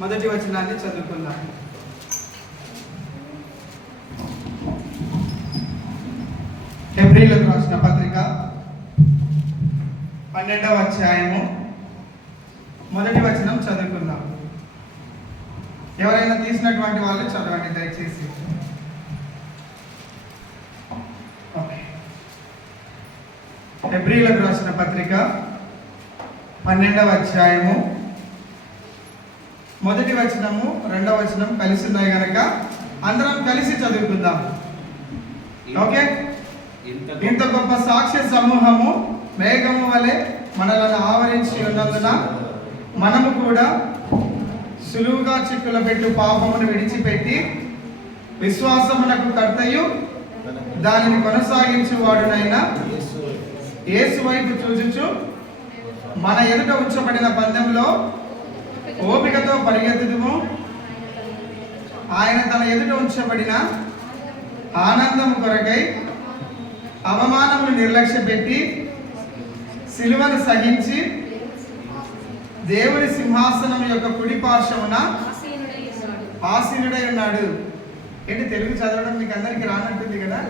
మొదటి వచనాన్ని చదువుకుందాం. హెబ్రీయులకు రాసిన పత్రిక 12వ అధ్యాయము మొదటి వచనం చదువుకుందాం. ఎవరైనా తీసినటువంటి వాళ్ళు చదవండి దయచేసి. హెబ్రీయులకు రాసిన పత్రిక 12వ అధ్యాయము మొదటి వచనము 2వ వచనం కలిసి ఉన్నాయి కనుక అందరం కలిసి చదువుకుందాం. ఓకే. ఇంత గొప్ప సాక్ష్య సమూహము మేఘము వలె మనలను ఆవరించి ఉన్నందున మనము కూడా సులువుగా చిక్కుల పెట్టు పాపమును విడిచిపెట్టి విశ్వాసమునకు కర్తయు దానిని కొనసాగించువాడునైన యేసు వైపు చూచుచు మన ఎదుట ఉంచబడిన పందెంలో ఓపికతో పరిగెత్తుదుము. ఆయన తన ఎదుట ఉంచబడిన ఆనందము కొరకై అవమానమును నిర్లక్ష్య పెట్టి సిలువను సహించి దేవుని సింహాసనం యొక్క కుడి పార్శ్వమున ఆసీనుడై ఉన్నాడు. ఏంటి తెలుగు చదవడం మీకు అందరికి రానట్టుంది కదా?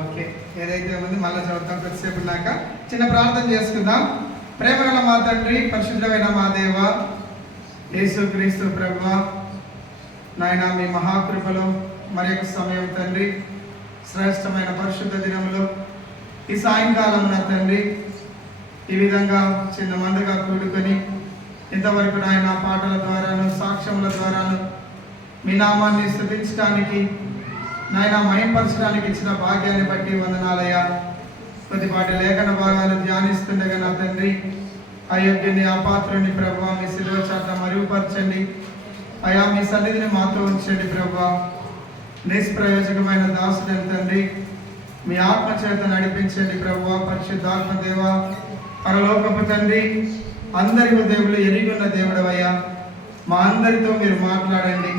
ఓకే, ఏదైతే ఉంది మళ్ళీ చదువుతాం కొద్దిసేపు ఉన్నాక. చిన్న ప్రార్థన చేసుకుందాం. ప్రేమగల మా తండ్రి, పరిశుద్ధమైన మా దేవ యేసుక్రీస్తు ప్రభువా, నాయన మీ మహాకృపలో మరి యొక్క సమయం తండ్రి, శ్రేష్టమైన పరిశుద్ధ దినములో ఈ సాయంకాలం నా తండ్రి ఈ విధంగా చిన్న మందిగా కూడుకొని ఇంతవరకు నాయన పాటల ద్వారాను సాక్ష్యముల ద్వారాను మీ నామాన్ని స్తుతించడానికి నాయన మహింపరచడానికి ఇచ్చిన భాగ్యాన్ని బట్టి వందనాలయ్యా. కొద్దిపాటి లేఖన భాగాలు ధ్యానిస్తుండగా నా తండ్రి అయోగ్యుని అపాత్రుని ప్రభువా మీ శిలువ చాట మరుగుపరచండి అయా. మీ సన్నిధిని మాతో ఉంచండి ప్రభువా. నిష్ప్రయోజకమైన దాసుడని తండ్రి మీ ఆత్మ చేత నడిపించండి ప్రభువా. పరిశుద్ధాత్మ దేవ, పరలోకపు తండ్రి, అందరి హృదయములు ఎరిగున్న దేవుడవయ్యా, మా అందరితో మీరు మాట్లాడండి.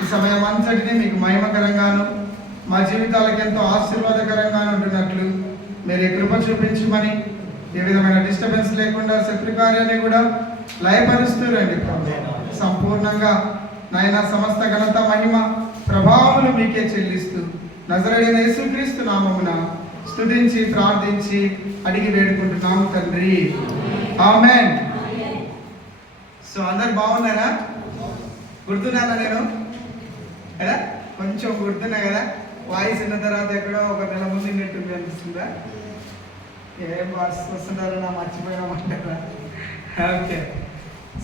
ఈ సమయం అంతటిని మీకు మహిమకరంగాను మా జీవితాలకు ఎంతో ఆశీర్వాదకరంగాను ఉంటున్నట్లు మీరు ఈ కృప చూపించమని, ఏ విధమైన డిస్టర్బెన్స్ లేకుండా శత్రుకార్యాన్ని కూడా లయపరుస్తూ రండి ప్రభు. సంపూర్ణంగా నాయన సమస్త ఘనత మహిమ ప్రభావములు మీకే చెల్లిస్తూ నజరేయుడైన యేసుక్రీస్తు నామమున స్తుతించి ప్రార్థించి అడిగి వేడుకుంటున్నాము తండ్రి, ఆమేన్. సో అందరు బాగున్నారా? గుర్తున్నానా నేను కదా? కొంచెం గుర్తున్నా కదా? వాయిస్ విన్న తర్వాత ఎక్కడో ఒక నెల ముందు నెట్టుంది అనిపిస్తుందా? ఏం వస్తున్నారో నా మర్చిపోయామంటారా? ఓకే,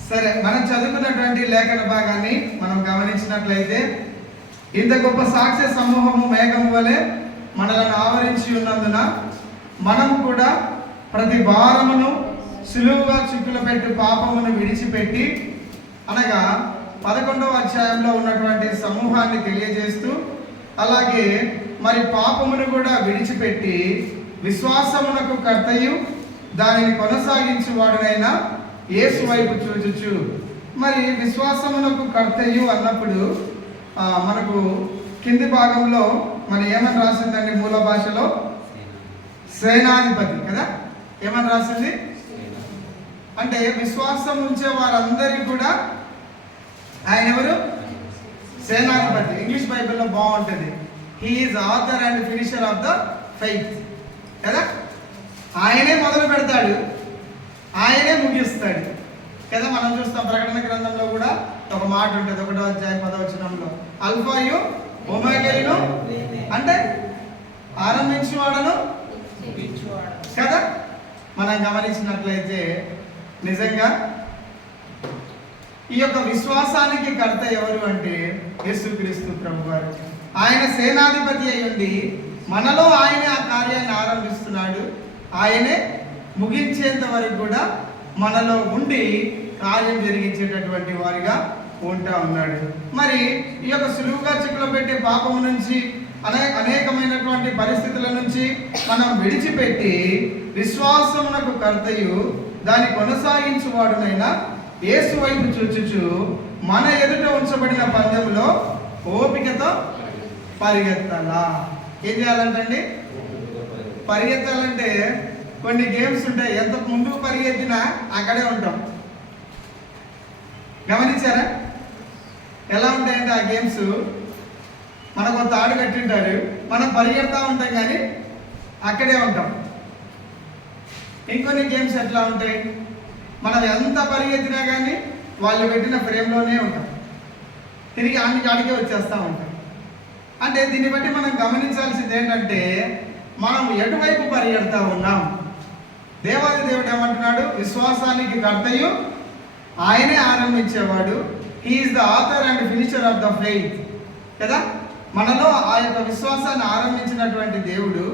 సరే. మనం చదువుకున్నటువంటి లేఖన భాగాన్ని మనం గమనించినట్లయితే, ఇంత గొప్ప సాక్ష్య సమూహము మేఘము వలె మనలను ఆవరించి ఉన్నందున మనము కూడా ప్రతి భారమును సులువుగా చిక్కుల పెట్టు పాపమును విడిచిపెట్టి, అనగా 11వ అధ్యాయంలో ఉన్నటువంటి సమూహాన్ని తెలియజేస్తూ, అలాగే మరి పాపమును కూడా విడిచిపెట్టి విశ్వాసమునకు కర్తయు దానిని కొనసాగించువాడునైనా యేసు వైపు చూచుచు. మరి విశ్వాసమునకు కర్తయు అన్నప్పుడు మనకు కింది భాగంలో మరి ఏమని రాసిందండి? మూల భాషలో సేనాధిపతి కదా. ఏమని రాసింది అంటే విశ్వాసం ఉంచే వారందరికీ కూడా ఆయన ఎవరు? సేనాధిపతి. ఇంగ్లీష్ బైబిల్లో బాగుంటుంది, he is author and finisher of the faith కదా. ఆయనే మొదలు పెడతాడు, ఆయనే ముగిస్తాడు కదా. మనం చూస్తాం ప్రకటన గ్రంథంలో కూడా ఒక మాట ఉంటుంది, 1వ అధ్యాయం 10వ వచనంలో, అల్ఫాయు ఒమేగాను అంటే ఆరంభించువాడను కదా. మనం గమనించినట్లయితే నిజంగా ఈ యొక్క విశ్వాసానికి కర్త ఎవరు అంటే యేసుక్రీస్తు ప్రభువారు. ఆయన సేనాధిపతి అయి ఉండి మనలో ఆయనే ఆ కార్యాన్ని ఆరంభిస్తున్నాడు, ఆయనే ముగించేంత వరకు కూడా మనలో ఉండి కార్యం జరిగించేటటువంటి వారిగా ఉంటా ఉన్నాడు. మరి ఈ యొక్క సులువుగా చిక్కులు పెట్టే పాపము నుంచి అనేకమైనటువంటి పరిస్థితుల నుంచి మనం విడిచిపెట్టి విశ్వాసమునకు కర్తయు దాన్ని కొనసాగించువాడునైనా యేసు వైపు చూచుచు మన ఎదుట ఉంచబడిన పందెంలో ఓపికతో పరిగెత్తాలా. ఏం చేయాలంటండి? పరిగెత్తాలంటే కొన్ని గేమ్స్ ఉంటాయి, ఎంత ముందుకు పరిగెత్తినా అక్కడే ఉంటాం గమనించారా? ఎలా ఉంటాయంటే ఆ గేమ్స్, మనకు ఒక తాడు కట్టింటారు, మనం పరిగెడతా ఉంటాం కానీ అక్కడే ఉంటాం. ఇంకొన్ని గేమ్స్ ఎట్లా ఉంటాయి, మనం ఎంత పరిగెత్తినా కానీ వాళ్ళు పెట్టిన ఫ్రేమ్లోనే ఉంటాం, తిరిగి ఆడికే వచ్చేస్తూ ఉంటాం. అంటే దీన్ని బట్టి మనం గమనించాల్సింది ఏంటంటే మనం ఎటువైపు పరిగెడతా ఉన్నాం. దేవాది దేవుడు ఏమంటున్నాడు? విశ్వాసానికి కర్తయు ఆయనే ఆరంభించేవాడు, he is the author and finisher of the faith కదా. మనలో ఆ యొక్క విశ్వాసాన్ని ఆరంభించినటువంటి దేవుడు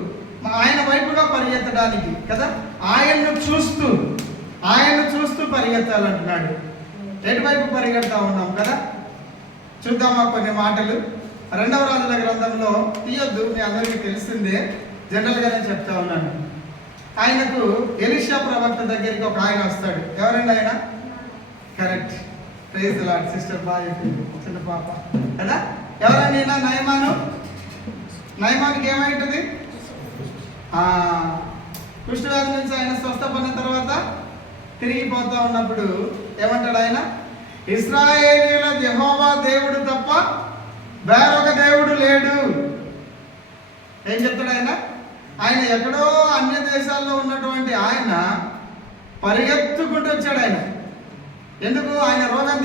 ఆయన వైపుగా పరిగెత్తడానికి కదా, ఆయన్ను చూస్తూ పరిగెత్తాలంటున్నాడు. ఎటువైపు పరిగెడతా ఉన్నాం కదా. చూద్దామా కొన్ని మాటలు. 2వ రాజుల గ్రంథంలో తీయొద్దు, మీ అందరికీ తెలిసిందే, జనరల్గానే చెప్తా ఉన్నాను. ఆయనకు ఎలీషా ప్రవక్త దగ్గరికి ఒక ఆయన వస్తాడు. ఎవరండి ఆయన? Correct, praise the Lord. Sister బాగా చెప్పింది, చిన్న పాప కదా. ఎవరండి ఈయన? నయమానికి ఏమైంటుంది? కుష్ఠవ్యాధి నుంచి ఆయన స్వస్థపడిన తర్వాత తిరిగిపోతా ఉన్నప్పుడు ఏమంటాడు ఆయన? ఇశ్రాయేలీయుల యెహోవా దేవుడు తప్ప వేరొక దేవుడు లేడు. ఏం చెప్తాడు ఆయన? ఆయన ఎక్కడో అన్య దేశాల్లో ఉన్నటువంటి ఆయన పరిగెత్తుకుంటూ వచ్చాడు. ఆయన ఎందుకు? ఆయన రోగం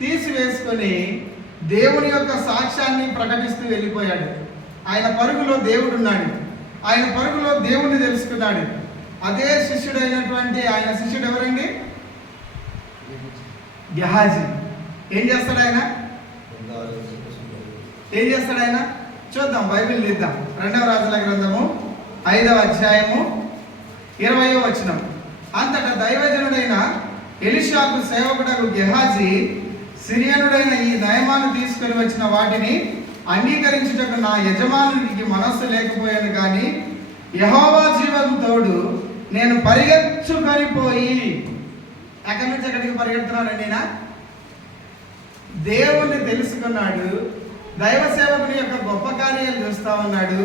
తీసివేసుకొని దేవుని యొక్క సాక్ష్యాన్ని ప్రకటిస్తూ వెళ్ళిపోయాడు. ఆయన పరుగులో దేవుడున్నాడు, ఆయన పరుగులో దేవుణ్ణి తెలుసుకున్నాడు. అదే శిష్యుడైనటువంటి ఆయన శిష్యుడు ఎవరండి? గెహాజీ. ఏం చేస్తాడు ఆయన? చూద్దాం, బైబిల్ తీద్దాం. 2వ రాజుల గ్రంథము 5వ అధ్యాయము 20వ వచనం. అంతటా దైవజనుడైన ఎలీషాకు సేవకుడకు గెహాజీ సిరియనుడైన ఈ నయమాను తీసుకొని వచ్చిన వాటిని అంగీకరించుటకు నా యజమానునికి మనస్సు లేకపోయాను, కానీ యెహోవా జీవము తోడు నేను పరిగెత్తుకొని పోయి. ఎక్కడి నుంచి ఎక్కడికి పరిగెడుతున్నాడండి? దేవుణ్ణి తెలుసుకున్నాడు, దైవ సేవకుని యొక్క గొప్ప కార్యాలు చూస్తూ ఉన్నాడు,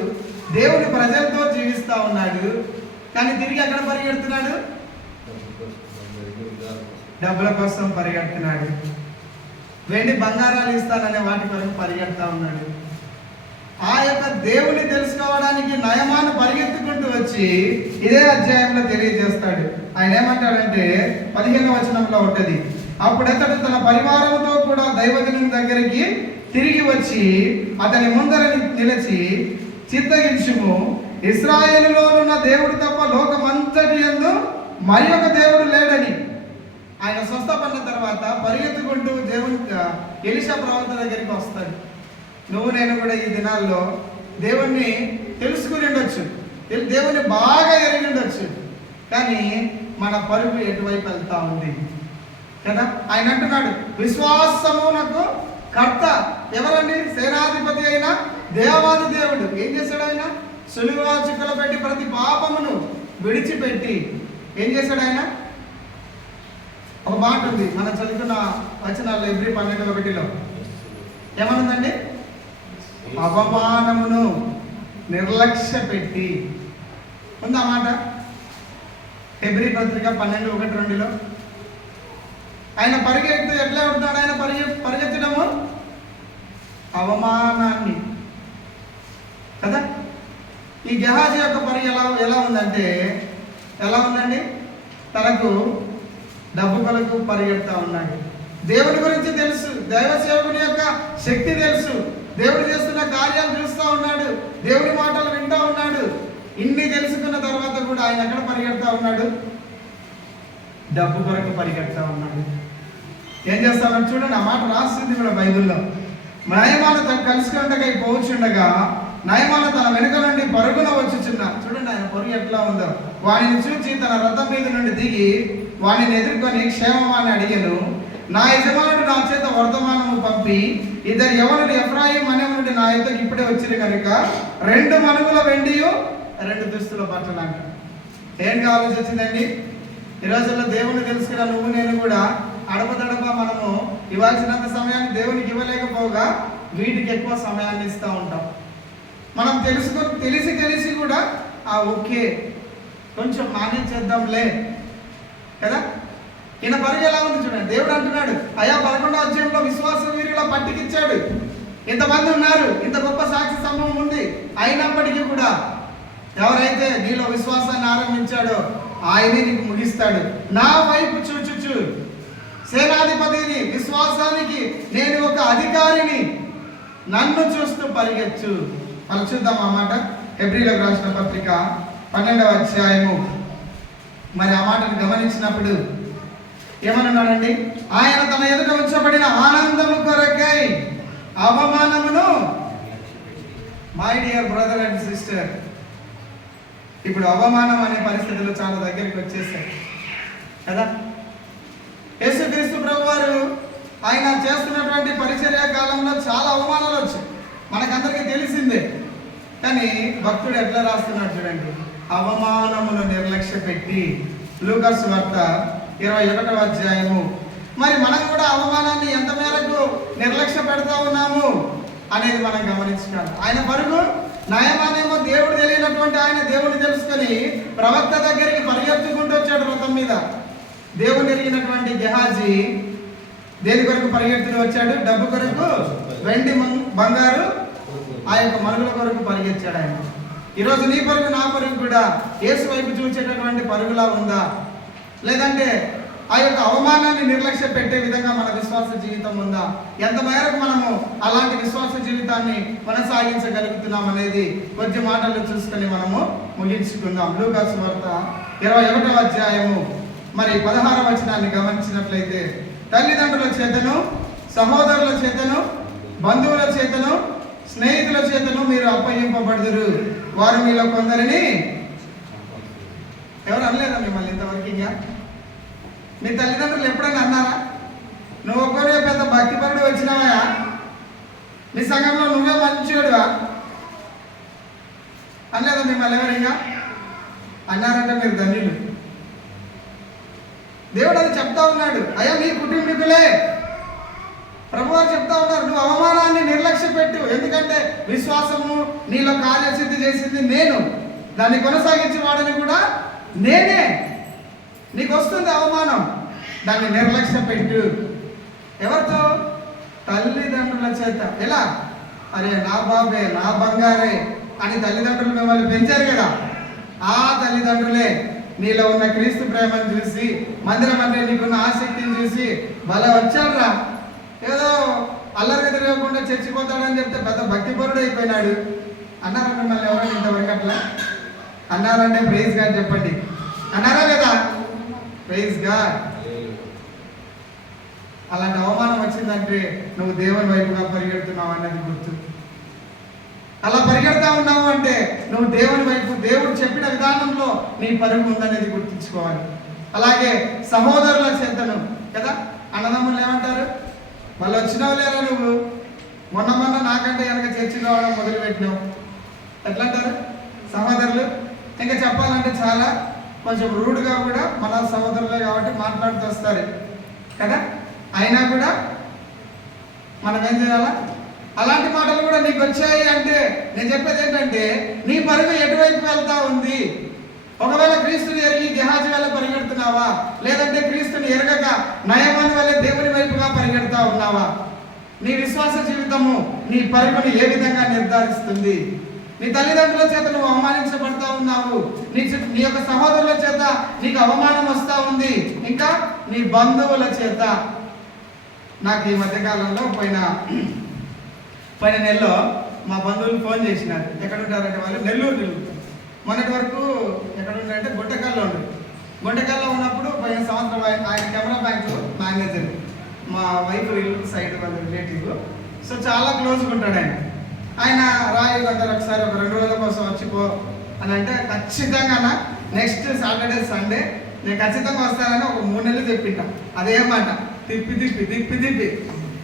దేవుని ప్రజలతో జీవిస్తూ ఉన్నాడు, కానీ తిరిగి ఎక్కడ పరిగెడుతున్నాడు? డబ్బుల కోసం పరిగెడుతున్నాడు, వెండి బంగారాలు ఇస్తాననే వాటి కొరకు పరిగెడుతూ ఉన్నాడు. ఆ యొక్క దేవుని తెలుసుకోవడానికి నయమాను పరిగెత్తుకుంటూ వచ్చి ఇదే అధ్యాయంలో తెలియజేస్తాడు. ఆయన ఏమంటాడంటే 15వ వచనంలో ఉంటుంది, అప్పుడతడు తన పరివారంతో కూడా దైవజనుని దగ్గరికి తిరిగి వచ్చి అతని ముందర నిలిచి, చిత్తగించుము, ఇశ్రాయేలులోనున్న దేవుడు తప్ప లోకమంతటి యందు మరి ఒక దేవుడు లేడని. ఆయన స్వస్థపడిన తర్వాత పరిగెత్తుకుంటూ ఎలీషా ప్రవక్త దగ్గరికి వస్తాడు. నువ్వు నేను కూడా ఈ దినాల్లో దేవుణ్ణి తెలుసుకుని ఉండొచ్చు, దేవుణ్ణి బాగా ఎరిగి ఉండొచ్చు, కానీ మన పరుగు ఎటువైపు వెళ్తా ఉంది కదా. ఆయన అంటున్నాడు, విశ్వాసమునకు కర్త ఎవరండి? సేనాధిపతి అయిన దేవాది దేవుడు. ఏం చేశాడు ఆయన? సులువ చిక్కలు పెట్టి ప్రతి పాపమును విడిచిపెట్టి ఏం చేశాడు ఆయన? ఒక మాట ఉంది, మనం చదువుకున్న వచనాల్లో ఎబ్రీ 12:1 ఏమనుందండి? అవమానమును నిర్లక్ష్య పెట్టి ఉందా మాట? హెబ్రీ పత్రిక 12:1-2 ఆయన పరిగెత్తు ఎట్లా ఉంటున్నాడు? ఆయన పరిగెత్తడము అవమానాన్ని కదా. ఈ గెహాజీ యొక్క పరుగు ఎలా ఉందంటే, ఎలా ఉందండి? తనకు డబ్బు కొరకు పరిగెడతా ఉన్నాడు. దేవుని గురించి తెలుసు, దైవ సేవకుని యొక్క శక్తి తెలుసు, దేవుడు చేస్తున్న కార్యాలు చూస్తూ ఉన్నాడు, దేవుని మాటలు వింటూ ఉన్నాడు. ఇన్ని తెలుసుకున్న తర్వాత కూడా ఆయన ఎక్కడ పరిగెడతా ఉన్నాడు? డబ్బు కొరకు పరిగెడతా ఉన్నాడు. ఏం చేస్తామని చూడండి, ఆ మాట రాస్తుంది కూడా బైబిల్లో. నయమాను తను కలుసుకుంటకై పోవచ్చుండగా నయమాను తన వెనుక నుండి పరుగున వచ్చుచున్నా. చూడండి ఆయన పరుగు ఎట్లా ఉందో. వాడిని చూచి తన రథం మీద నుండి దిగి వాడిని ఎదుర్కొని క్షేమమాని అడిగాను. నా యజమానుడు నా చేత వర్తమానము పంపి, ఇద్దరు యవనులు ఎఫ్రాయిం అనే నుండి నా యొద్దకు ఇప్పుడే వచ్చింది కనుక 2 మణుగుల వెండియు 2 దుస్తుల బట్టలు అంట. ఏం కావాల్సి వచ్చిందండి? ఈ రోజుల్లో దేవుని తెలుసుకున్న నువ్వు నేను కూడా అడపదడప మనము ఇవ్వాల్సినంత సమయాన్ని దేవునికి ఇవ్వలేకపోగా వీటికి ఎక్కువ సమయాన్ని ఇస్తూ ఉంటాం. మనం తెలిసి కూడా ఓకే కొంచెం మేనేజ్ చేద్దాంలే కదా. ఈయన పరుగు ఎలా ఉంది చూడండి. దేవుడు అంటున్నాడు, అయ్యా 11వ అధ్యాయంలో విశ్వాస వీరుల పట్టికిచ్చాడు. ఇంతమంది ఉన్నారు, ఇంత గొప్ప సాక్షి సంభవం ఉంది, అయినప్పటికీ కూడా ఎవరైతే నీలో విశ్వాసాన్ని ఆరంభించాడో ఆయనే నీకు ముగిస్తాడు. నా వైపు చూచుచు సేనాధిపతిని, విశ్వాసానికి నేను ఒక అధికారిని, నన్ను చూస్తూ పరిగెచ్చు. మనం చూద్దాం ఆ మాట. హెబ్రీలకు రాసిన పత్రిక 12వ అధ్యాయము. మరి ఆ మాటను గమనించినప్పుడు ఏమన్నాడండి? ఆయన తన ఎదుట ఉంచబడిన ఆనందము కొరకై అవమానమును, my dear brother and sister, ఇప్పుడు అవమానం అనే పరిస్థితులు చాలా దగ్గరికి వచ్చేసాయి కదా. యేసుక్రీస్తు ప్రభు వారు ఆయన చేస్తున్నటువంటి పరిచర్య కాలంలో చాలా అవమానాలు వచ్చాయి, మనకందరికీ తెలిసిందే. కానీ భక్తుడు ఎట్లా రాస్తున్నాడు చూడండి, అవమానమును నిర్లక్ష్య పెట్టి. లూకాసు వార్త 21వ అధ్యాయము. మరి మనం కూడా అవమానాన్ని ఎంత మేరకు నిర్లక్ష్య పెడతా ఉన్నాము అనేది మనం గమనించుకోవాలి. ఆయన పరుగు నయమానేమో దేవుడు తెలియనటువంటి ఆయన దేవుడిని తెలుసుకొని ప్రవక్త దగ్గరికి పరిగెత్తుకుంటూ వచ్చాడు రథం మీద. దేవుడు ఎరిగినటువంటి గెహాజీ దేని కొరకు పరిగెత్తుని వచ్చాడు? డబ్బు కొరకు, వెండి బంగారు ఆ యొక్క మనుగుల కొరకు పరిగెత్తాడు ఆయన. ఈరోజు నీ పరుగు నా పరుగు కూడా యేసు వైపు చూసేటటువంటి పరుగులా ఉందా? లేదంటే ఆ యొక్క అవమానాన్ని నిర్లక్ష్య పెట్టే విధంగా మన విశ్వాస జీవితం ఉందా? ఎంత మేరకు మనము అలాంటి విశ్వాస జీవితాన్ని కొనసాగించగలుగుతున్నాం అనేది కొద్ది మాటలు చూసుకొని మనము ముగించుకుందాం. లూకాసు వార్త 21వ అధ్యాయము మరి 16వ వచనాన్ని గమనించినట్లయితే, తల్లిదండ్రుల చేతను, సహోదరుల చేతను, బంధువుల చేతను, స్నేహితుల చేతను మీరు అప్పగింపబడుదురు. వారు మీలో కొందరిని ఎవరు అనలేదా మిమ్మల్ని ఇంతవరకు? ఇంకా మీ తల్లిదండ్రులు ఎప్పుడైనా అన్నారా? నువ్వు ఒక్కరే పెద్ద భక్తిపరుడు వచ్చినావా? నీ సంఘంలో నువ్వే మంచివాడువా అనలేదా మిమ్మల్ని ఎవరు? ఇంకా అన్నారంటే మీరు ధన్యులు. దేవుడు అది చెప్తా ఉన్నాడు. అయ్యా నీ కుటుంబీకులే ప్రభువారు చెప్తా ఉన్నారు, నువ్వు అవమానాన్ని నిర్లక్ష్య పెట్టు. ఎందుకంటే విశ్వాసము నీలో కార్యసిద్ధి చేసింది నేను, దాన్ని కొనసాగించే వాడిని కూడా నేనే. నీకు వస్తుంది అవమానం, దాన్ని నిర్లక్ష్య పెట్టు. ఎవరితో? తల్లిదండ్రుల చేత. ఎలా? అరే నా బాబే, నా బంగారే అని తల్లిదండ్రులు మిమ్మల్ని పెంచారు కదా, ఆ తల్లిదండ్రులే నీలో ఉన్న క్రీస్తు ప్రేమను చూసి, మందిరం అంటే నీకున్న ఆసక్తిని చూసి భలే వచ్చాడురా, ఏదో అల్లరి తిరగకుండా చర్చిపోతాడని చెప్తే పెద్ద భక్తిపరుడు అయిపోయినాడు అన్నారంటే మళ్ళీ ఎవరైనా ఇంతవరకు అట్లా అన్నారంటే ప్రైజ్ గాడ్ చెప్పండి. అన్నారా లేదా? Praise god. అలాంటి అవమానం వచ్చిందంటే నువ్వు దేవుని వైపుగా పరిగెడుతున్నావు అన్నది గుర్తు. అలా పరిగెడతా ఉన్నావు అంటే నువ్వు దేవుని వైపు, దేవుడు చెప్పిన విధానంలో నీ పరుగు ఉందనేది గుర్తుంచుకోవాలి. అలాగే సహోదరుల చేతను కదా, అన్నదమ్ములు ఏమంటారు? వాళ్ళు వచ్చినావు లేరా నువ్వు, మొన్న నాకంటే వెనక చర్చి రావడం మొదలుపెట్టినావు, ఎట్లా అంటారు సహోదరులు? ఇంకా చెప్పాలంటే చాలా కొంచెం రూడ్గా కూడా మన సహోదరులే కాబట్టి మాట్లాడుతూ వస్తారు కదా. అయినా కూడా మనం ఏం చేయాలా? అలాంటి మాటలు కూడా నీకు వచ్చాయి అంటే నేను చెప్పేది ఏంటంటే నీ పరుగు ఎటువైపు వెళ్తా ఉంది? ఒకవేళ క్రీస్తుని ఎరిగి గెహాజీ వల్ల పరిగెడుతున్నావా, లేదంటే క్రీస్తుని ఎరగక నయమాని వల్ల దేవుని వైపుగా పరిగెడతా ఉన్నావా? నీ విశ్వాస జీవితము నీ పరుగుని ఏ విధంగా నిర్ధారిస్తుంది? నీ తల్లిదండ్రుల చేత నువ్వు అవమానించబడతా ఉన్నావు, నీ యొక్క సహోదరుల చేత నీకు అవమానం వస్తూ ఉంది, ఇంకా నీ బంధువుల చేత. నాకు ఈ మధ్యకాలంలో పోయిన నెలలో మా బంధువులు ఫోన్ చేసినారు. ఎక్కడ ఉంటారంటే వాళ్ళు నెల్లూరు తిరుగుతారు. మొన్నటి వరకు ఎక్కడ ఉంటారంటే గుంటకల్లో ఉండదు. గుంటకల్లో ఉన్నప్పుడు పోయిన సంవత్సరం ఆయన కెనరా బ్యాంక్ మేనేజర్, మా వైఫ్ సైడ్ వాళ్ళ రిలేటివ్. సో చాలా క్లోజ్గా ఉంటాడు ఆయన రాయి దగ్గర ఒకసారి ఒక 2 రోజుల కోసం వచ్చిపో అని అంటే ఖచ్చితంగా నెక్స్ట్ సాటర్డే సండే నేను ఖచ్చితంగా వస్తానని ఒక 3 నెలలు చెప్పింటా. అదేమాట తిప్పి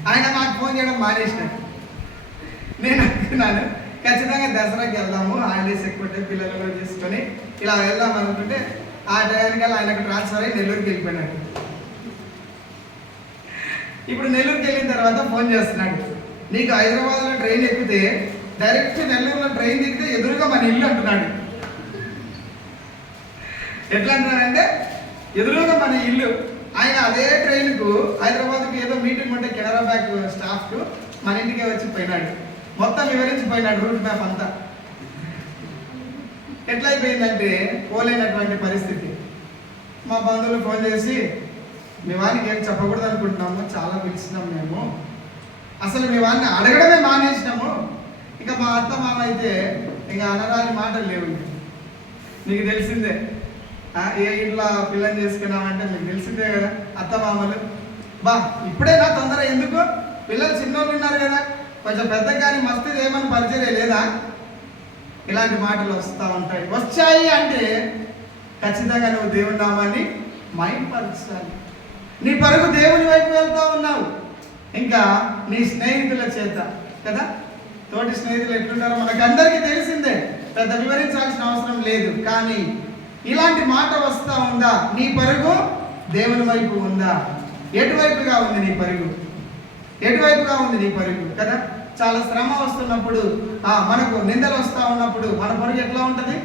ఆయన నాకు ఫోన్ చేయడం మానేసినాడు. నేను అనుకున్నాను ఖచ్చితంగా దసరాకి వెళ్దాము, హాలిడేస్ ఎక్కువ పిల్లలు కూడా తీసుకొని ఇలా వెళ్దాం అనుకుంటే ఆ టైంకల్లా ఆయనకు ట్రాన్స్ఫర్ అయ్యి నెల్లూరుకి వెళ్ళిపోయినాడు. ఇప్పుడు నెల్లూరుకి వెళ్ళిన తర్వాత ఫోన్ చేస్తున్నాడు, నీకు హైదరాబాద్లో ట్రైన్ ఎక్కితే డైరెక్ట్ నెల్లూరులో ట్రైన్ దిగితే ఎదురుగా మన ఇల్లు అంటున్నాడు. ఎట్లా అంటున్నాడంటే ఎదురుగా మన ఇల్లు ఆయన అదే ట్రైన్కు హైదరాబాద్కు ఏదో మీటింగ్ ఉంటే కెనరా బ్యాంక్ స్టాఫ్కు మన ఇంటికే వచ్చి పోయినాడు. మొత్తం వివరించిపోయినాడు రూట్ మ్యాప్ అంతా. ఎట్లయిపోయిందంటే పోలేనటువంటి పరిస్థితి. మా బంధువులు ఫోన్ చేసి, మీ వానికి ఏం చెప్పకూడదు అనుకుంటున్నాము, చాలా పిలిచినాం మేము, అసలు మీ వాడిని అడగడమే మానేసినాము, ఇంకా మా అత్త మామ అయితే ఇంకా అనరాని మాటలు లేవు. నీకు తెలిసిందే ఏ ఇంట్లో పిల్లని చేసుకున్నామంటే మీకు తెలిసిందే కదా అత్త మామలు. ఇప్పుడైనా తొందర ఎందుకు, పిల్లలు చిన్నోళ్ళు ఉన్నారు కదా, కొంచెం పెద్ద కానీ మస్తు ఏమని పరిచయం లేదా, ఇలాంటి మాటలు వస్తూ ఉంటాయి. వచ్చాయి అంటే ఖచ్చితంగా నువ్వు దేవుని నామాన్ని మైంపరచాలి. నీ పరుగు దేవుని వైపు వెళ్తూ ఉన్నావు. ఇంకా నీ స్నేహితుల చేత కదా, తోటి స్నేహితులు ఎట్లుంటారో మనకందరికీ తెలిసిందే, పెద్ద వివరించాల్సిన అవసరం లేదు. కానీ ఇలాంటి మాట వస్తూ ఉందా, నీ పరుగు దేవుని వైపు ఉందా? ఎటువైపుగా ఉంది నీ పరుగు? ఎటువైపుగా ఉంది నీ పరుగు కదా? చాలా శ్రమ వస్తున్నప్పుడు, మనకు నిందలు వస్తూ ఉన్నప్పుడు మన పరుగు ఎట్లా ఉంటుంది?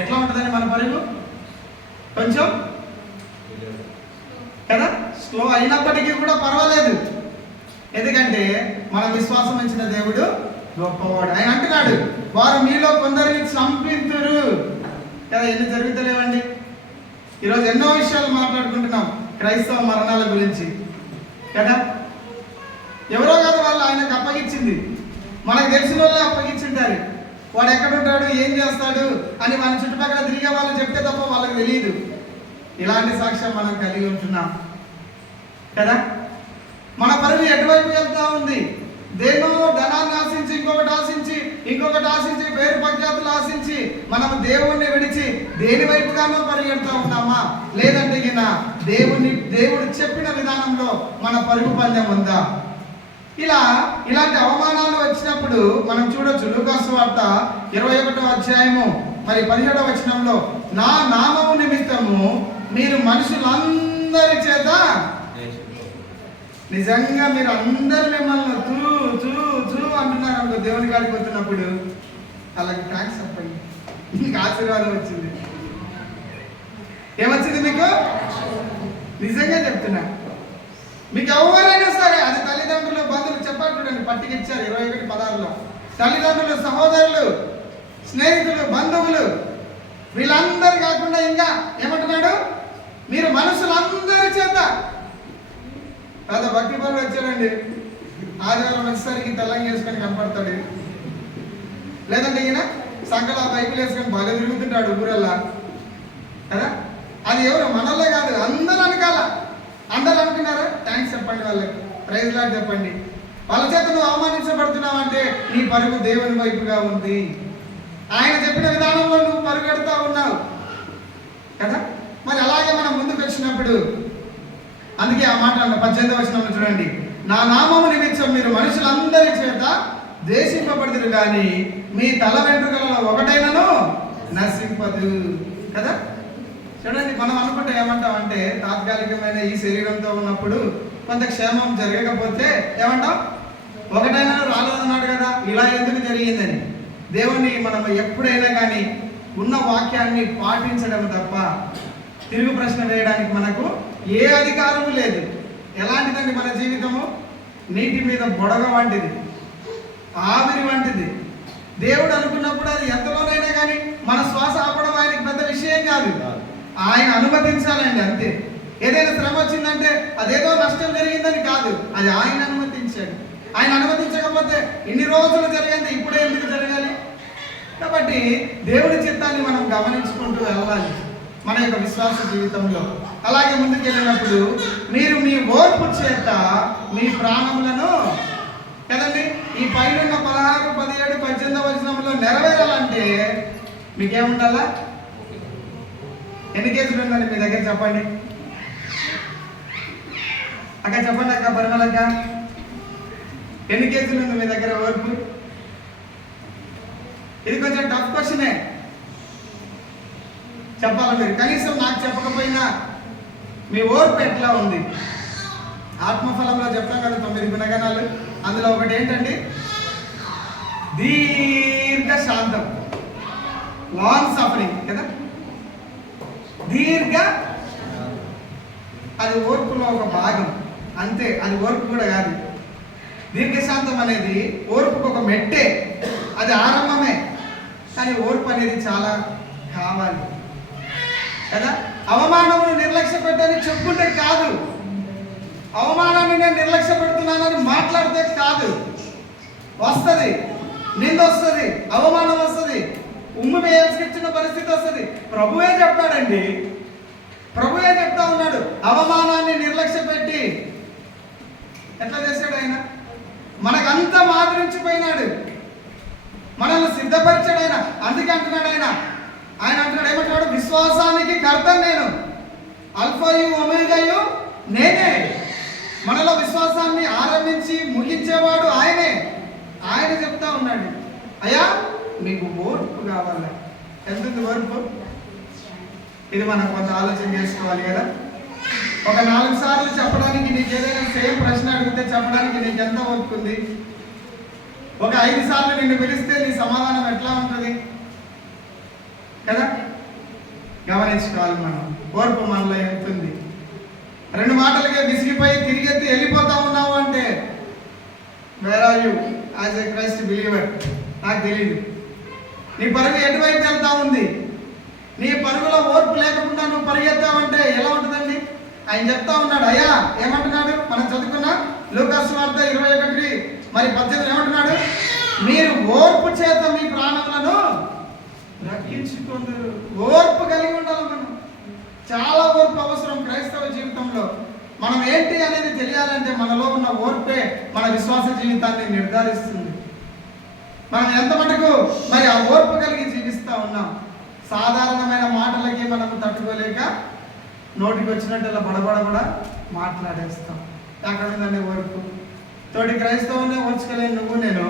ఎట్లా ఉంటుందని మన పరుగు కొంచెం కదా స్లో అయినప్పటికీ కూడా పర్వాలేదు. ఎందుకంటే మన విశ్వాసం ఇచ్చిన దేవుడు గొప్పవాడు. ఆయన అంటున్నాడు, వారు మీలో కొందరిని చంపితురు కదా. ఎన్ని జరుగుతలేవండి ఈరోజు, ఎన్నో విషయాలు మాట్లాడుకుంటున్నాం క్రైస్తవ మరణాల గురించి కదా. ఎవరో కాదు వాళ్ళు ఆయనకు అప్పగించింది, మనకు తెలిసిన వాళ్ళే అప్పగించుంటారు. వాడు ఎక్కడుంటాడు, ఏం చేస్తాడు అని మన చుట్టుపక్కల తిరిగే వాళ్ళు చెప్తే తప్ప వాళ్ళకి తెలియదు. ఇలాంటి సాక్ష్యం మనం కలిగి ఉంటున్నాం కదా. మన పరుగు ఎటువైపు వెళ్తా ఉంది? దేనో ధనాన్ని ఆశించి, ఇంకొకటి ఆశించి పేరు ప్రఖ్యాతులు ఆశించి మనము దేవుణ్ణి విడిచి దేని వైపుగానో పరిగెడతా ఉన్నామా? లేదంటే దేవుడు చెప్పిన విధానంలో మన పరుగు పందెం ఉందా? ఇలాంటి అవమానాలు వచ్చినప్పుడు మనం చూడొచ్చు. లూకాసు సువార్త 21వ అధ్యాయము మరి 17వ వచనంలో, నా నామము నిమిత్తము మీరు మనుషులందరి చేత, నిజంగా మీరు అందరు మిమ్మల్ని చూ అంటున్నారు అనుకో, దేవుని కాడికి వస్తున్నప్పుడు అలాగే థ్యాంక్స్ చెప్పండి, మీకు ఆశీర్వాదం వచ్చింది. ఏమొచ్చింది మీకు? నిజంగా చెప్తున్నా, మీకు ఎవరైనా సరే, అది తల్లిదండ్రులు, బంధువులు చెప్పారు చూడండి, పట్టికిచ్చారు 21:16లో. తల్లిదండ్రులు, సహోదరులు, స్నేహితులు, బంధువులు, వీళ్ళందరూ కాకుండా ఇంకా ఏమంటున్నాడు? మీరు మనుషులందరి చేత. పెద్ద భక్తి పనులు వచ్చాడండి, ఆదివారం వచ్చేసరికి తెల్లంగా వేసుకొని కనపడతాడు, లేదంటే ఈయన సంకల బైకులు వేసుకొని బాగా తిరుగుతుంటాడు ఊరల్లా కదా. అది ఎవరు మనల్లే కాదు, అందరూ అనకాల. అందరూ అనుకున్నారా? థ్యాంక్స్ చెప్పండి వాళ్ళకి, ప్రైజ్ లార్డ్ చెప్పండి. వాళ్ళ చేత నువ్వు అవమానించబడుతున్నావు అంటే నీ పరుగు దేవుని వైపుగా ఉంది. ఆయన చెప్పిన విధానంలో నువ్వు పరుగెడుతూ ఉన్నావు కదా. మరి అలాగే మనం ముందుకు వచ్చినప్పుడు, అందుకే ఆ మాట 18వ వచనంలో చూడండి, నా నామము నిమిత్తం మీరు మనుషులందరి చేత ద్వేషింపబడుదురు కానీ మీ తల వెంట్రుకలలో ఒకటైనను నశింపదు కదా. చూడండి, మనం అనుకుంటే ఏమంటామంటే, తాత్కాలికమైన ఈ శరీరంతో ఉన్నప్పుడు కొంత క్షేమం జరగకపోతే ఏమంటాం? ఒకటైనా రాలేదన్నాడు కదా, ఇలా ఎందుకు జరిగిందని. దేవుణ్ణి మనం ఎప్పుడైనా కానీ ఉన్న వాక్యాన్ని పాటించడం తప్ప తిరుగు ప్రశ్న వేయడానికి మనకు ఏ అధికారం లేదు. ఎలాంటిదండి మన జీవితము? నీటి మీద బొడగ వంటిది, ఆవిరి వంటిది. దేవుడు అనుకున్నప్పుడు అది ఎంతలోనైనా కానీ మన శ్వాస ఆపడం ఆయనకి పెద్ద విషయం కాదు. ఆయన అనుమతించాలండి అంతే. ఏదైనా శ్రమ వచ్చిందంటే అదేదో నష్టం జరిగిందని కాదు, అది ఆయన అనుమతించాడు. ఆయన అనుమతించకపోతే ఇన్ని రోజులు జరిగింది, ఇప్పుడే ఎందుకు జరగాలి? కాబట్టి దేవుడి చిత్తాన్ని మనం గమనించుకుంటూ వెళ్ళాలి మన యొక్క విశ్వాస జీవితంలో. అలాగే ముందుకు వెళ్ళినప్పుడు మీరు మీ ఓర్పు చేత మీ ప్రాణములను కదండి, ఈ పైన 16, 17, 18వ వచనంలో నెరవేరాలంటే మీకేముండాలా? ఎన్ని కేసులు ఉందండి మీ దగ్గర చెప్పండి అక్క, చెప్పండి అక్క, పరిమళక్క, ఎన్ని కేసులు ఉంది మీ దగ్గర ఓర్పు? ఇది కొంచెం టఫ్ క్వశ్చనే, చెప్పాలి మీరు. కనీసం నాకు చెప్పకపోయినా మీ ఓర్పు ఎట్లా ఉంది? ఆత్మఫలంలో చెప్తాం కదా 9 గుణగణాలు, అందులో ఒకటి ఏంటండి? దీర్ఘ శాంతం, లాంగ్ సఫరింగ్ కదా. దీర్ఘ అది ఓర్పులో ఒక భాగం అంతే. అది ఓర్పు కూడా కాదు. దీర్ఘశాంతం అనేది ఓర్పుకు ఒక మెట్టే, అది ఆరంభమే. కానీ ఓర్పు అనేది చాలా కావాలి కదా. అవమానమును నిర్లక్ష్య పెట్టని చెప్పుకుంటే కాదు, అవమానాన్ని నేను నిర్లక్ష్య పెడుతున్నానని మాట్లాడితే కాదు. వస్తుంది, నింద వస్తుంది, అవమానం వస్తుంది, ఉమ్ము వేయాల్సి వచ్చిన పరిస్థితి వస్తుంది. ప్రభువే చెప్పాడండి, ప్రభువే చెప్తా ఉన్నాడు, అవమానాన్ని నిర్లక్ష్య పెట్టి ఎట్లా చేశాడు ఆయన? మనకంతా మాదిరించిపోయినాడు, మనల్ని సిద్ధపరిచాడు ఆయన. అందుకే అంటున్నాడు ఆయన అంటున్నాడు ఏమంటున్నాడు? విశ్వాసానికి కర్త నేను, అల్ఫాయు ఒమేగాయు నేనే. మనలో విశ్వాసాన్ని ఆరంభించి ముగించేవాడు ఆయనే. ఆయన చెప్తా ఉన్నాడు, అయ్యా మీకు ఓర్పు కావాలా? ఎంత ఓర్పు? ఇది మనం కొంత ఆలోచన చేసుకోవాలి కదా. ఒక 4 సార్లు చెప్పడానికి నీకు ఏదైనా సేమ్ ప్రశ్న అడిగితే చెప్పడానికి నీకు ఎంత ఓర్పు ఉంది? ఒక 5 సార్లు నిన్ను పిలిస్తే నీ సమాధానం ఎట్లా ఉంటుంది కదా. గమనించుకోవాలి మనం, ఓర్పు మనలో ఎంత ఉంది. 2 మాటలకే విసిగిపోయి తిరిగెత్తి వెళ్ళిపోతా ఉన్నావు అంటే where are you as a Christ believer? నాకు తెలియదు. నీ పరుగు ఎటువైపు వెళ్తా ఉంది? నీ పరుగులో ఓర్పు లేకుండా నువ్వు పరిగెత్తావంటే ఎలా ఉంటుందండి? ఆయన చెప్తా ఉన్నాడు, అయ్యా ఏమంటున్నాడు? మనం చదువుకున్న లూకా సువార్త 21:18 ఏమంటున్నాడు? మీరు ఓర్పు చేత మీ ప్రాణములను రక్షించుకుందరు. ఓర్పు కలిగి ఉండాలి మనం. చాలా ఓర్పు అవసరం క్రైస్తవ జీవితంలో. మనం ఏంటి అనేది తెలియాలంటే మనలో ఉన్న ఓర్పే మన విశ్వాస జీవితాన్ని నిర్ధారిస్తుంది. మనం ఎంత మటుకు మరి ఆ ఓర్పు కలిగి జీవిస్తూ ఉన్నాం. సాధారణమైన మాటలకి మనము తట్టుకోలేక నోటికి వచ్చినట్టు బడబడ కూడా మాట్లాడేస్తాం. అక్కడ ఉందండి ఓర్పు. తోటి క్రైస్తవునే ఓర్చుకోలేని నువ్వు నేను,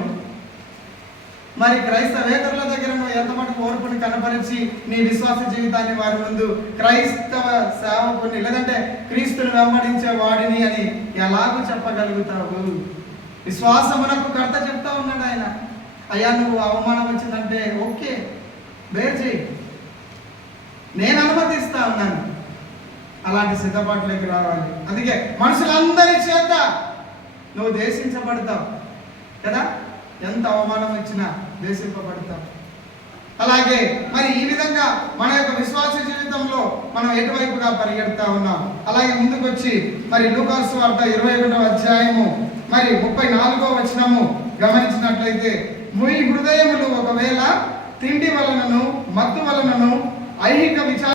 మరి క్రైస్తవేతరుల దగ్గర నువ్వు ఎంత మటుకు ఓర్పుని కనపరిచి నీ విశ్వాస జీవితాన్ని వారి ముందు క్రైస్తవ సేవకుని లేదంటే క్రీస్తుని వెంబడించే వాడిని అని ఎలాగూ చెప్పగలుగుతావు? విశ్వాసమునకు కర్త చెప్తా ఉన్నాడు ఆయన. అయ్యా నువ్వు అవమానం వచ్చిందంటే ఓకే, బేర్ చేయి, నేను అనుమతిస్తా ఉన్నాను. అలాంటి సిద్ధపాటులోకి రావాలి. అందుకే మనుషులందరి చేత నువ్వు దేశించబడతావు కదా. ఎంత అవమానం వచ్చినా దేశింపబడతావు. అలాగే మరి ఈ విధంగా మన యొక్క విశ్వాస జీవితంలో మనం ఎటువైపుగా పరిగెడతా ఉన్నాం. అలాగే ముందుకు వచ్చి మరి లూకా సువార్త 21వ అధ్యాయము మరి 34వ వచనము గమనించినట్లయితే, మీ హృదయములు ఒకవేళ తిండి వలనను మత్తు వలనను ఐహిక విచార